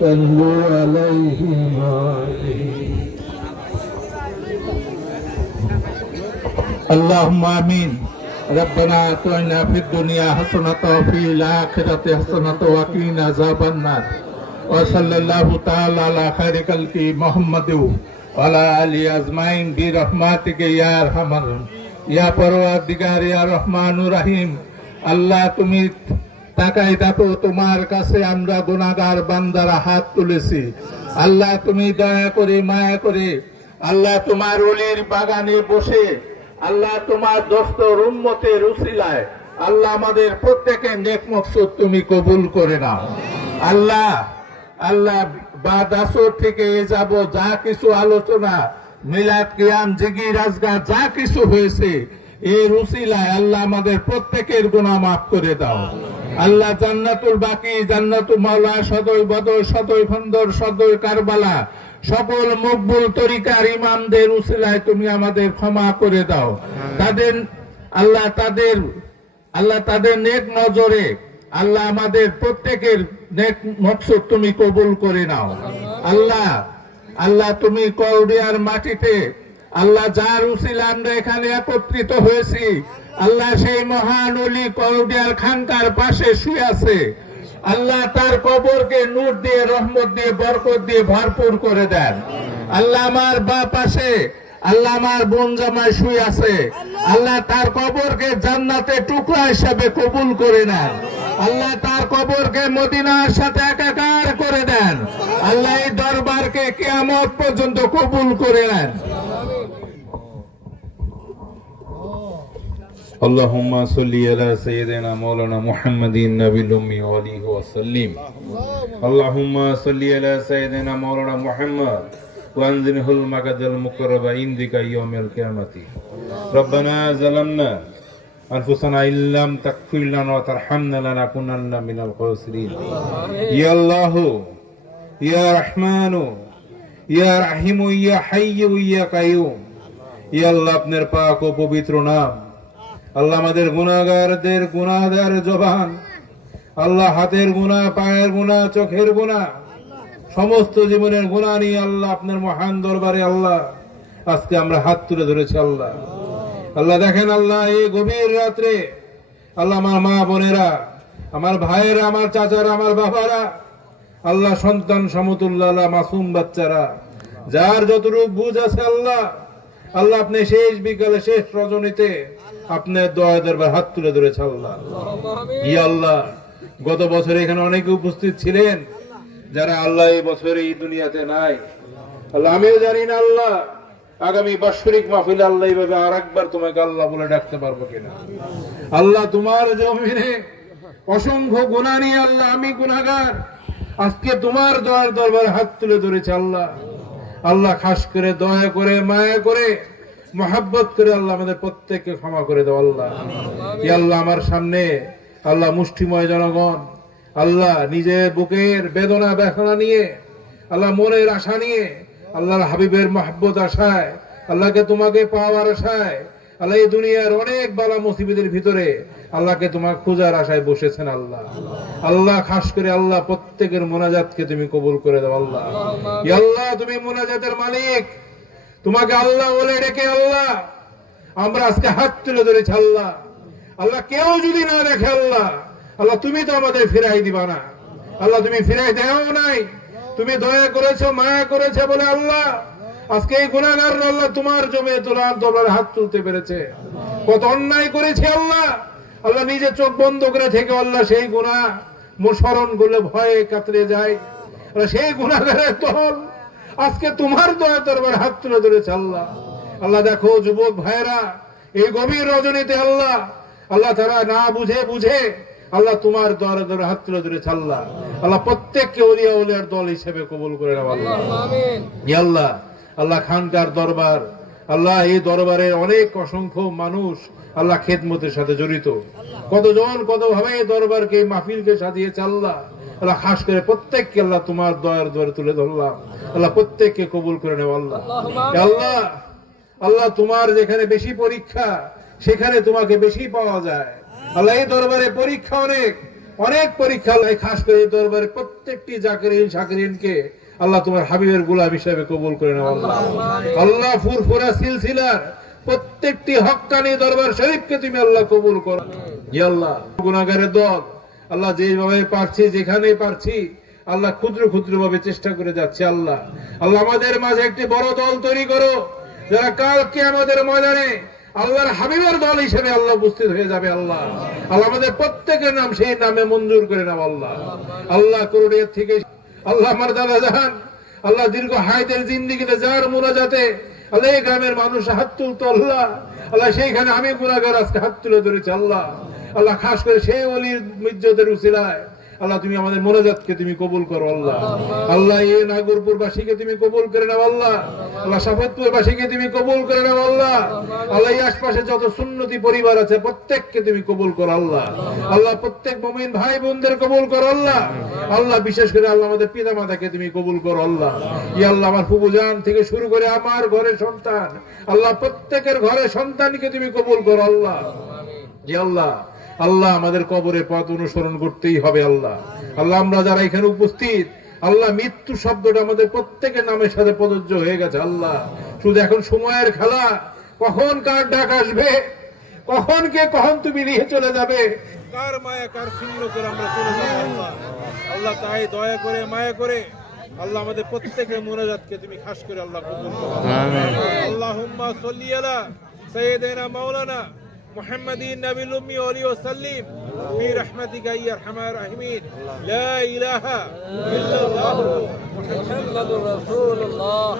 صلوا عليه اللهم آمين. ربنا آتنا في الدنيا حسنة وفي الآخرة حسنة وقنا عذاب النار. وصلى الله تعالى على خير خلقه محمد وعلى آله أجمعين برحمتك يا أرحم الراحمين ইয়া পরওয়ারদিগার ইয়া রহমানুর রহিম। আল্লাহ তুমি তাকাই দেখো, তোমার কাছে আমরা গুনাহগার বান্দারা হাত তুলেছি। আল্লাহ তুমি দয়া করে মায়া করে আল্লাহ তোমার ওলির বাগানে বসে আল্লাহ তোমার দোস্তর উম্মতের উসিলায় আল্লাহ আমাদের প্রত্যেকের নেক মকসুদ তুমি কবুল করে নাও। আল্লাহ আল্লাহ বাদ আসর থেকে এ যাব যা কিছু আলোচনা মিলাদ কিয়াম জিকির আজগার যা কিছু হয়েছে এর উসিলায় আল্লাহ আমাদের প্রত্যেকের গুনাহ মাফ করে দাও। আল্লাহ জান্নাতুল বাকি, জান্নাতুল মাওলা, সদয় বদর, সদয় খন্দর, সদয় কারবালা সকল মকবুল তরিকার ইমামদের উসিলায় তুমি আমাদের ক্ষমা করে দাও। তাদের আল্লাহ তাদের নেক নজরে আল্লাহ আমাদের প্রত্যেকের নেক মকসুদ তুমি কবুল করে নাও। আল্লাহ তুমি কৌডিয়ার মাটিতে আল্লাহ যার উসিলা আমরা এখানে একত্রিত হয়েছি, আল্লাহ সেই মহান ওলি কৌডিয়ার খানকার পাশে শুয়ে আছে। আল্লাহ তার কবরকে নূর দিয়ে, রহমত দিয়ে, বরকত দিয়ে ভরপুর করে দেন। আল্লাহ আমার বা পাশে আল্লাহ আমার বোন জামাই শুয়ে আছে, আল্লাহ তার কবরকে জান্নাতে টুকরা হিসাবে কবুল করে নেন। আল্লাহ তার কবরকে মদিনার সাথে একাকার করে দেন। আল্লাহ এই দরবারকে কিয়ামত পর্যন্ত কবুল করে নেন। اللهم صل على سيدنا مولانا محمد النبي الأمي وآله وسلم. اللهم صل على سيدنا مولانا محمد وأنزله المقعد المقرب عندك يوم القيامة. ربنا ظلمنا أنفسنا إن لم تغفر لنا وترحمنا لنكونن من الخاسرين. يا الله يا رحمن يا رحيم يا حي يا قيوم. يا الله আপনার পাক ও পবিত্র নাম আল্লাহ আমাদের গুনাহগারদের গুনাহদার জবান, আল্লাহ হাতের গুনাহ, পায়ের গুনাহ, চোখের গুনাহ, সমস্ত জীবনের গুনাহ নিয়ে আল্লাহ আপনার মহান দরবারে আল্লাহ আজকে আমরা হাত তুলে ধরেছি। আল্লাহ দেখেন আল্লাহ এই গভীর রাত্রে আল্লাহ আমার মা বোনেরা, আমার ভাইয়েরা, আমার চাচারা, আমার বাবারা, আল্লাহ সন্তান সমতুল্য আল্লাহ মাসুম বাচ্চারা, যার যতটুকু বুঝ আছে আল্লাহ আপনি শেষ বিকালে শেষ রজনীতে আপনার দয়া দরবার হাত তুলে ধরেছে। আল্লাহ গত বছর এখানে অনেকে উপস্থিত ছিলেন যারা আল্লাহ এই বছরে এই দুনিয়াতে নাই। আল্লাহ আমিও জানি না আল্লাহ আগামী বাৎসরিক মাহফিলে আল্লাহ এইভাবে আর একবার তোমাকে আল্লাহ বলে ডাকতে পারবো কিনা। আল্লাহ তোমার জমিনে অসংখ্য গুনাহ নিয়ে আল্লাহ আমি গুনাহগার আজকে তোমার দয়ার দরবারে হাত তুলে ধরেছে। আল্লাহ খাস করে দয়া করে মায়া করে মহব্বত করে আল্লাহ আমাদের প্রত্যেককে ক্ষমা করে দাও। আল্লাহ আমার সামনে আল্লাহ মুষ্টিময় জনগণ আল্লাহ নিজের বুকের বেদনা ব্যথা নিয়ে আল্লাহ মনের আশা নিয়ে আল্লাহর হাবিবের মহব্বত আশায় আল্লাহকে তোমাকে পাওয়ার আশায় আল্লাহ এই দুনিয়ার অনেক বালা মুসিবতের ভিতরে আল্লাহকে তোমার খোঁজার আশায় বসেছেন। আল্লাহ খাস করে আল্লাহ প্রত্যেকের মোনাজাতকে তুমি কবুল করে দাও। আল্লাহ তুমি মোনাজাতের মালিক, তোমাকে আল্লাহ বলে ডেকে আল্লাহ আমরা আজকে হাত তুলে ধরেছি। আল্লাহ কেউ যদি না দেখে আল্লাহ তুমি তো আমাদের ফিরাই দিবা না। আল্লাহ তুমি ফিরাই দেও নাই, তুমি দয়া করেছো, মায়া করেছো বলে আল্লাহ আজকে এই গুনাহগার আল্লাহ তোমার জমে তোলার দরবারে হাত তুলতে পেরেছে। কত অন্যায় করেছে আল্লাহ নিজে চোখ বন্ধ করে থেকে আল্লাহ সেই গুনাহ স্মরণ করলে ভয়ে কাতরে যায়। সেই গুনাহগারের দল আজকে তোমার দয়া দরবারে হাত তুলে ধরেছে। আল্লাহ দেখো যুবক ভাইরা এই গভীর রজনীতে আল্লাহ তারা না বুঝে আল্লাহ তোমার দয়ার দরবারে হাত তুলে ধরেছে। আল্লাহ প্রত্যেককে ওলিয়া ওলিয়ার দল হিসেবে কবুল করে নাও। আল্লাহ খানকার দরবার আল্লাহ এই দরবারের অনেক অসংখ্য মানুষ আল্লাহ খেদমতের সাথে জড়িত, কতজন কত ভাবে এই দরবারকে মাহফিলকে সাজিয়েছে। আল্লাহ খাস করে প্রত্যেককে আল্লাহ তোমার দয়ার দরে তুলে ধরলাম। আল্লাহ প্রত্যেককে কবুল করে নেও। আল্লাহ তোমার যেখানে বেশি পরীক্ষা সেখানে তোমাকে বেশি পাওয়া যায়। আল্লাহ এই দরবারে পরীক্ষা অনেক, অনেক পরীক্ষা আল্লাহ, খাস করে এই দরবারে প্রত্যেকটি জাকিরিন শাকিরিনকে আল্লাহ তোমার হাবিবের গোলাম হিসেবে কবুল করে নাও আল্লাহ। আল্লাহ ফুরফুরা সিলসিলার প্রত্যেকটি হক্কানি দরবার শরীফকে তুমি আল্লাহ কবুল করো। ইয়া আল্লাহ, গুনাহগারের দল আল্লাহ যেভাবে পারছি, যেখানে পারছি আল্লাহ ক্ষুদ্র ক্ষুদ্র ভাবে চেষ্টা করে যাচ্ছে আল্লাহ। আল্লাহ আমাদের মাঝে একটি বড় দল তৈরি করো, যারা কালকে আমাদের ময়দানে আল্লাহর হাবিবের দল হিসেবে আল্লাহ উপস্থিত হয়ে যাবে আল্লাহ। আল্লাহ আমাদের প্রত্যেকের নাম সেই নামে মঞ্জুর করে নাও আল্লাহ। আল্লাহ করুণের থেকে আল্লাহ আমার দাদা জাহান আল্লাহ দীর্ঘ হায়াতের জিন্দেগিতে যার মুনাজাতে আল্লাহ এই গ্রামের মানুষ হাত তুলতো আল্লাহ, আল্লাহ সেইখানে আমি গুনাহগার আজকে হাত তুলে ধরেছি আল্লাহ। আল্লাহ খাস করে সেই ওলির মিজ্জতের উসিলায় আল্লাহ তুমি আমাদের মোনাজাতকে তুমি কবুল করো আল্লাহ। আল্লাহ এই নাগরপুর বাসীকে তুমি কবুল করে নাও আল্লাহ। আল্লাহ সাফতপুর বাসীকে তুমি কবুল করে নাও আল্লাহ। আল্লাহ এই আশপাশে যত সুন্নতি পরিবার আছে প্রত্যেককে তুমি কবুল করো আল্লাহ। আল্লাহ প্রত্যেক মুমিন ভাই বোনদের কবুল করো আল্লাহ। আল্লাহ বিশেষ করে আল্লাহ আমাদের পিতা মাতাকে তুমি কবুল করো আল্লাহ। ইয়া আল্লাহ আমার ফুফুজান থেকে শুরু করে আমার ঘরে সন্তান আল্লাহ প্রত্যেকের ঘরে সন্তানকে তুমি কবুল করো আল্লাহ। ইয়া আল্লাহ, আল্লাহ আমাদের কবরে পথ অনুসরণ করতেই হবে আল্লাহ। আল্লাহ আমরা যারা এখানে উপস্থিত আল্লাহ মৃত্যু শব্দটা আমাদের প্রত্যেকের নামের সাথে প্রযোজ্য হয়ে গেছে আল্লাহ। শুধু এখন সময়ের খেলা, কখন কার ডাক আসবে, কখন তুমি নিয়ে চলে যাবে, কার মায়া কার শূন্য করে আমরা চলে যাবো আল্লাহ। আল্লাহ তাই দয়া করে মায়া করে আল্লাহ আমাদের প্রত্যেকের মুনাজাতকে তুমি খাস করে আল্লাহ কবুল করো। আমিন। আল্লাহুম্মা সাল্লি আলা সাইয়্যিদিনা মাওলানা মুহাম্মাদিন নাবিল উম্মি ওয়া আলিহি ওয়া সাল্লিম বিরহমাতিকা ইয়া আরহামার রাহিমিন। লা ইলাহা ইল্লাল্লাহু মুহাম্মাদুর রাসূলুল্লাহ।